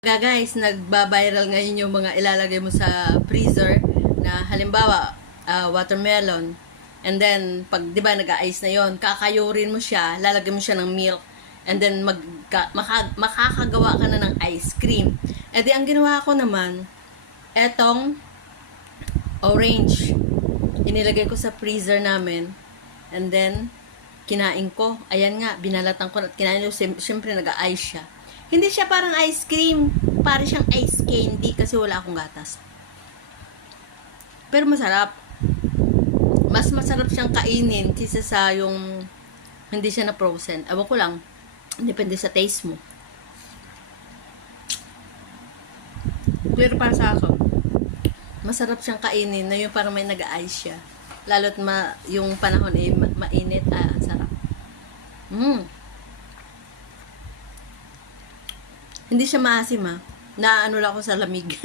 Guys, nagba-viral ngayon yung mga ilalagay mo sa freezer na halimbawa watermelon, and then pag 'di ba nag-a-ice na yon, kakayurin mo siya, lalagyan mo siya ng milk, and then makakagawa ka na ng ice cream. Eh di ang ginawa ko naman, etong orange, inilagay ko sa freezer namin, and then kinain ko. Ayan nga, binalatan ko at kinain ko. Siyempre nag-a-ice siya. Hindi siya parang ice cream. Parang siyang ice candy kasi wala akong gatas. Pero masarap. Mas masarap siyang kainin kaysa sa yung hindi siya na frozen. Ewan ko lang. Depende sa taste mo. Pero para sa ako, masarap siyang kainin na yung parang may nag-a-ice siya. Lalo't yung panahon ay mainit. Ang sarap. Hindi siya maasim, na ano lang ako sa lamig.